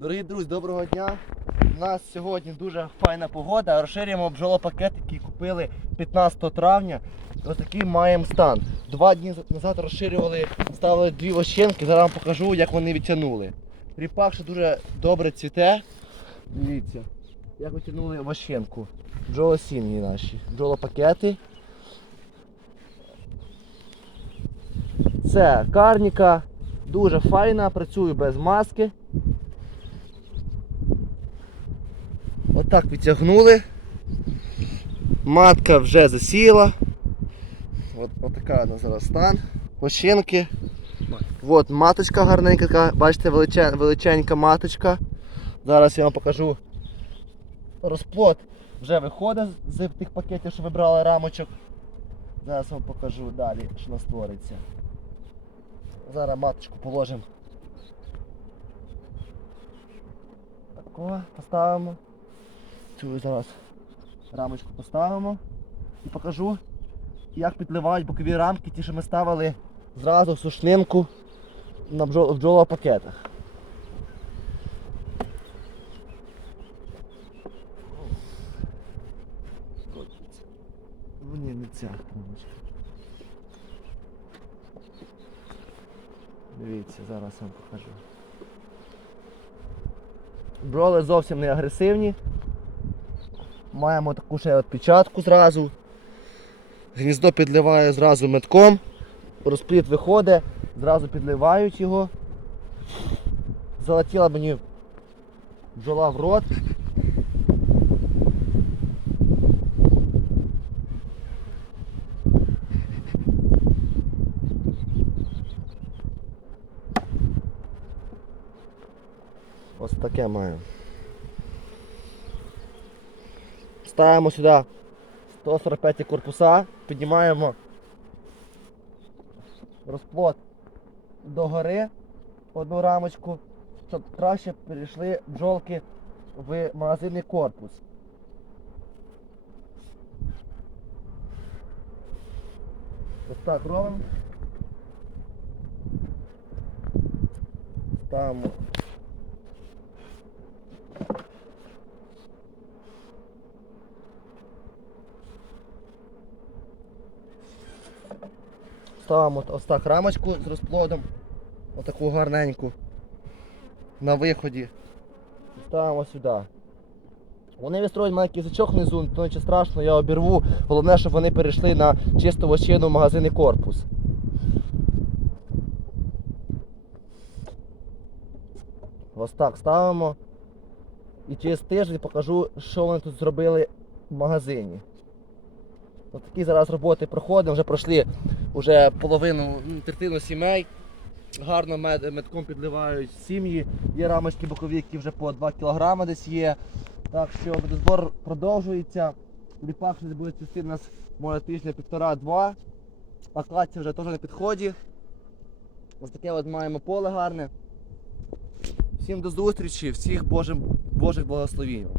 Дорогі друзі, доброго дня. У нас сьогодні дуже файна погода. Розширюємо бджолопакет, який купили 15 травня. Ось такий маємо стан. Два дні назад розширювали, ставили дві вощенки. Зараз вам покажу, як вони відтягнули. Ріпак ще дуже добре цвіте. Дивіться, як витягнули вощенку. Бджолосім'ї наші. Бджолопакети. Це карніка. Дуже файна, працюю без маски. Отак відтягнули. Матка вже засіла. От, от така вона зараз стан. Ощинки. От маточка гарненька, така, бачите, величен, величенька маточка. Зараз я вам покажу розплод. Вже виходить з тих пакетів, що ви брали рамочок. Зараз вам покажу далі, що нас твориться. Зараз маточку положимо. Тако, поставимо. Цю зараз рамочку поставимо і покажу, як підливають бокові рамки, ті, що ми ставили зразу в сушнинку на бджол, в бджолопакетах. Ну, ні, не ця рамочка. Дивіться, зараз вам покажу. Броли зовсім не агресивні. Маємо таку ще відпечатку зразу. Гніздо підливаю зразу метком. Розпліт виходить, зразу підливають його. Залетіла мені бджола в рот. Ось таке маю. Ставимо сюди 145 корпуса, піднімаємо розплод догори одну рамочку, щоб краще перейшли бджолки в магазинний корпус. Ось так робимо. Ставимо Ставимо ось так рамочку з розплодом, отаку гарненьку на виході. І Ставимо сюди. Вони вистроють маленький язичок внизу, то нічого страшного, я обірву. Головне, щоб вони перейшли на чисту вощину в магазинний корпус. Ось так ставимо. І через тиждень покажу, що вони тут зробили в магазині. Ось такі зараз роботи проходимо, вже пройшли вже половину, ну, третину сімей. Гарно мед, медком підливають сім'ї. Є рамочки бокові, які вже по 2 кг десь є. Так що водозбор продовжується. Ліпак ще буде цвісти нас може тижня півтора-два. Акація вже теж на підході. Ось таке от маємо поле гарне. Всім до зустрічі, всіх Божим, Божих благословінь.